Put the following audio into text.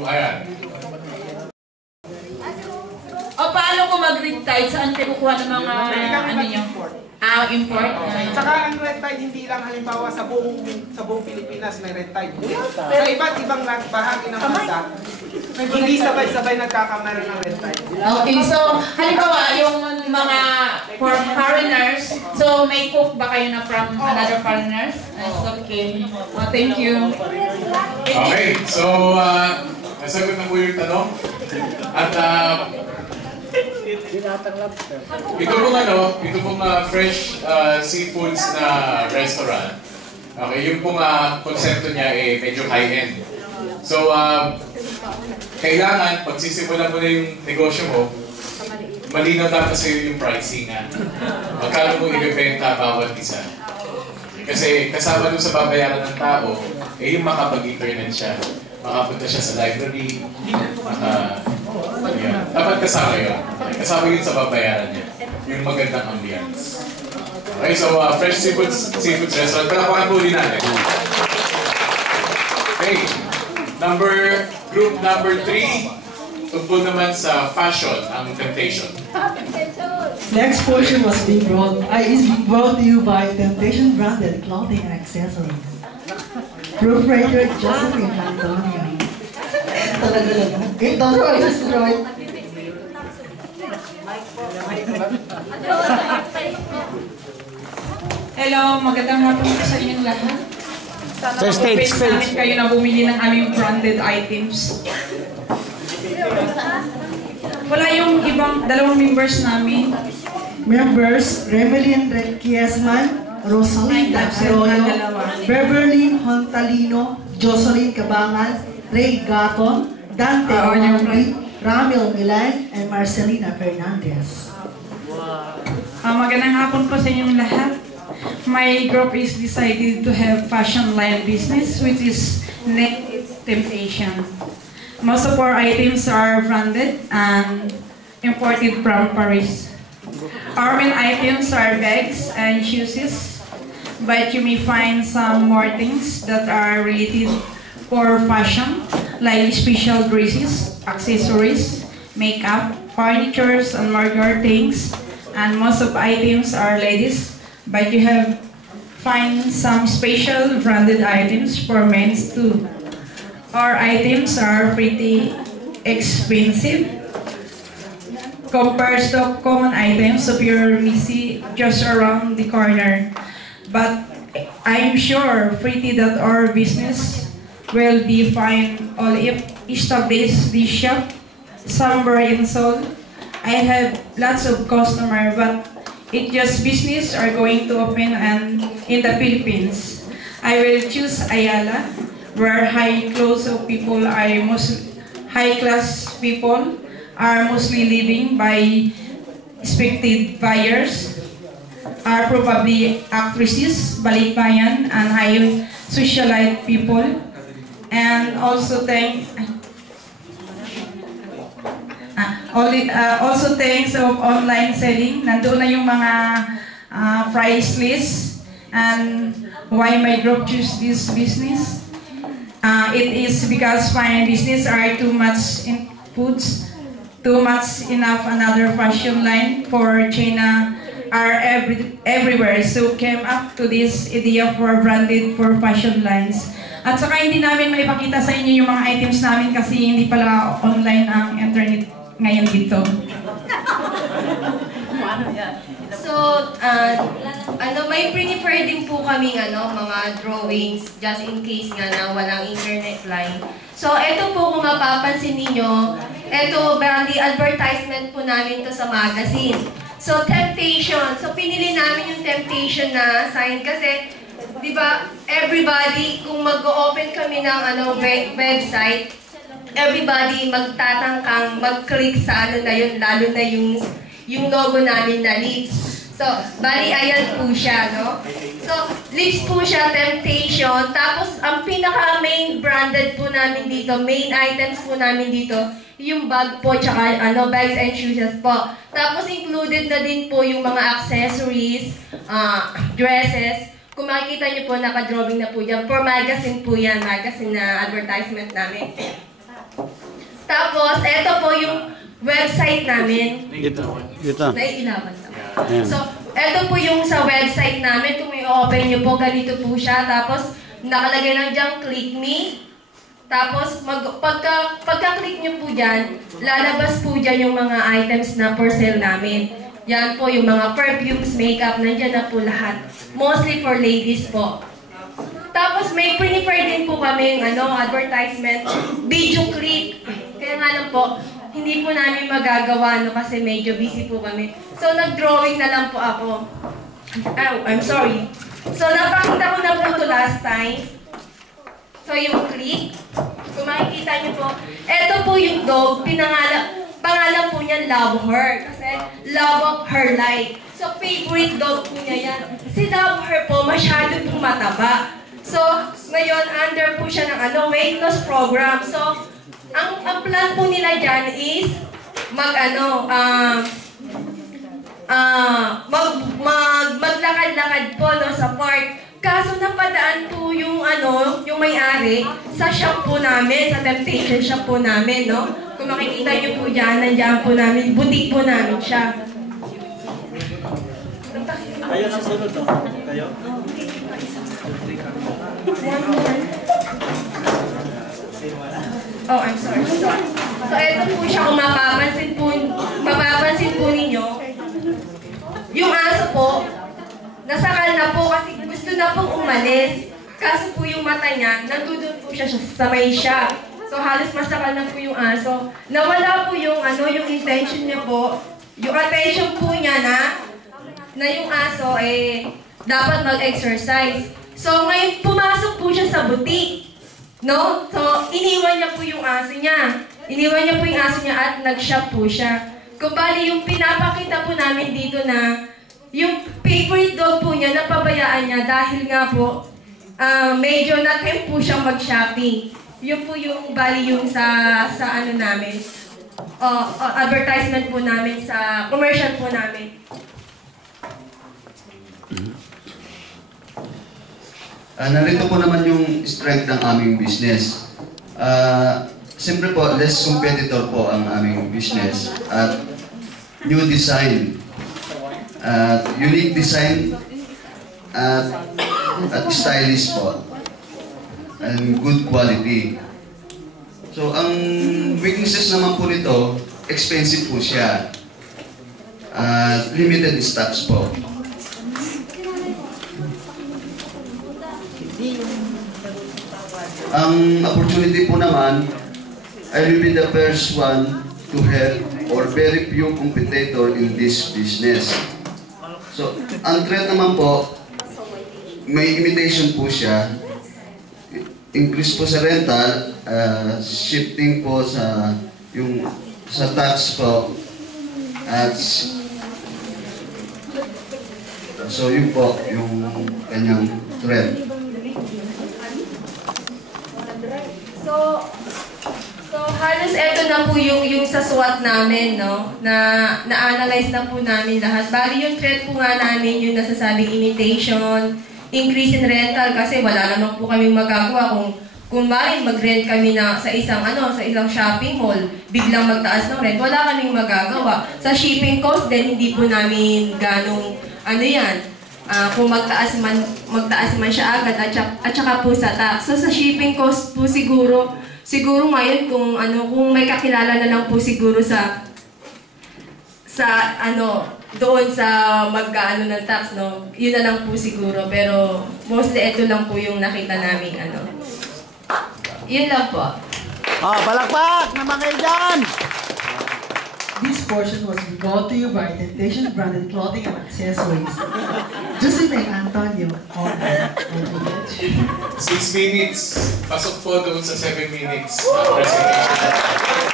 Ayan. O paano kung mag-red tide? Saan kayo kukuha ng mga ano nyo? Import? Tsaka ang red tide hindi lang halimbawa sa buong Pilipinas may red tide. Sa iba't ibang bahagi ng bansa, hindi sabay-sabay nagkakamaroon ng red tide. Okay, so halimbawa yung mga for foreigners, so may cook ba kayo na from another foreigners? Yes, okay. Oh, thank you. Okay, so nasagot na po yung tanong. At ito pong fresh seafoods na restaurant. Okay, yung pong konsepto niya medyo high-end. So, kailangan, pagsisimulan mo na yung negosyo mo, malinaw dapat sa'yo yung pricing nga. Magkano mo ibibenta bawat isa. Kasi kasama doon sa babayaran ng tao, yung makapag-internet siya. Makapunta siya sa library, dapat kasama yun. Kasama yun sa babayaran niya. Yung magandang ambience. Okay, so fresh seafood restaurant. Palapakan po din natin. Okay, group number 3. Tungkol naman sa fashion, ang Temptation. Next portion is being brought to you by Temptation branded clothing and accessories. Proprietor Josephine Antonio. Talaga lang. Ito ay destroyed. Hello, magandang hapon po sa inyong lahat. Sana ma-face namin kayo na bumili ng aming branded items. Wala yung ibang dalawang members namin. Members, Remelin Kiesman, Rosalinda Arroyo, Beverly Hontalino, Jocelyn Cabangan, Ray Gaton, Dante Omangri, Ramil Milan, and Marcelina Fernandez. Magandang hapon po sa inyong lahat. My group is decided to have fashion line business, which is named Temptation. Most of our items are branded and imported from Paris. Our main items are bags and shoes, but you may find some more things that are related for fashion, like special dresses, accessories, makeup, furnitures, and more things. And most of the items are ladies, but you find some special branded items for men too. Our items are pretty expensive compared to common items of your Missy just around the corner. But I'm sure pretty that our business will be fine all if establish this shop somewhere in Seoul. I have lots of customers, but it just business are going to open and in the Philippines. I will choose Ayala, where high-class people are high-class people are mostly living by expected buyers, are probably actresses, balikbayan, and high socialite people. And also also thanks of online selling. Nandoon na yung mga price list and why my group choose this business. It is because fine business are too much in foods, too much enough another fashion line for China are everywhere. So came up to this idea for branded for fashion lines. At saka hindi namin maipakita sa inyo yung mga items namin kasi hindi pala online ang internet ngayon dito. So, may prepare din po kaming mga drawings just in case nga na walang internet line. So, ito po kung mapapansin ninyo, ito branded advertisement po namin to sa magazine. So, Temptation. So, pinili namin yung Temptation na sign kasi, di ba, everybody, kung mag-open kami ng website, everybody magtatangkang mag-click sa na yun, lalo na yung logo namin na lips. So, bali, ayan po siya, no? So, lips po siya, Temptation. Tapos, ang pinaka-main branded po namin dito, main items po namin dito, yung bag po, tsaka bags and shoes po. Tapos, included na din po yung mga accessories, dresses. Kung makikita nyo po, naka-drawing na po dyan. For magazine po yan, magazine na advertisement namin. Tapos, ito po yung website namin. Dito. Naiilawan na. Ayan. So, ito po yung sa website namin. Kung may open nyo po, ganito po siya. Tapos, nakalagay lang dyan, click me. Tapos, pagka-click nyo po dyan, lalabas po dyan yung mga items na for sale namin. Yan po yung mga perfumes, makeup, nandyan na po lahat. Mostly for ladies po. Tapos, may prefer din po kami advertisement, video clip. Kaya nga lang po, hindi po namin magagawa kasi medyo busy po kami. So, nag-drawing na lang po ako. Oh, I'm sorry. So, napakita ko na po ito last time. So, yung clip, kung makikita niyo po, ito po yung dog, pangalan po niya Love Her. Kasi, love of her life. So, favorite dog po niya yan. Si Love Her po, masyado pong mataba. So, ngayon, under po siya ng weight loss program. So, ang plan po nila dyan is maglakad-lakad po sa park. Kaso napadaan po yung may-ari sa shop po namin, sa Temptation shop po namin, no? Kung makikita niyo po dyan, nandiyan po namin, boutique po namin siya. Kayo susunod, no? Kayo? Oh, I'm sorry. So, ito po siya, kung mapapansin po ninyo, yung aso po, nasakal na po kasi gusto na pong umalis. Kaso po yung mata niya, nandudun po siya sa may siya. So, halos masakal na po yung aso. Nawala po yung intention niya po, yung attention po niya na yung aso dapat mag-exercise. So, ngayon pumasok po siya sa boutique. No? So, iniwan niya po yung aso niya. Iniwan niya po yung aso niya at nag-shop po siya. Kung bali, yung pinapakita po namin dito na yung favorite dog po niya, napabayaan niya dahil nga po, medyo na-tempt po siyang mag-shopping. Yun po yung bali yung sa namin. Advertisement po namin, sa commercial po namin. Narito po naman yung strength ng aming business. Siyempre po, less competitor po ang aming business at new design, unique design at stylish po and good quality. So ang weaknesses naman po nito, expensive po siya. Limited stocks po. Ang opportunity po naman, I will be the first one to have or very few competitor in this business. So, ang threat naman po, may imitation po siya. Increase po sa rental, shifting po sa tax po. At so yun po yung kanyang threat. So halos eto na po yung sa SWOT namin, no? Na-analyze na po namin lahat. Bali yung threat po nga namin yung nasasabing imitation, increase in rental kasi wala naman po kaming magagawa kung mag-rent kami sa isang shopping mall, biglang magtaas ng rent, wala kaming magagawa. Sa shipping cost din hindi po namin ganong kung magtaas man siya agad at saka po sa tax. So sa shipping cost po siguro ngayon kung may kakilala na lang po siguro doon sa mag-ano ng tax, no? Yun na lang po siguro, pero mostly ito lang po yung nakita namin Yun lang po. Palakpak naman kayo dyan! This portion was brought to you by Temptation Branded Clothing and Accessories. Josephine Antonio, owner. 6 minutes. Pasok po doon sa 7 minutes presentation.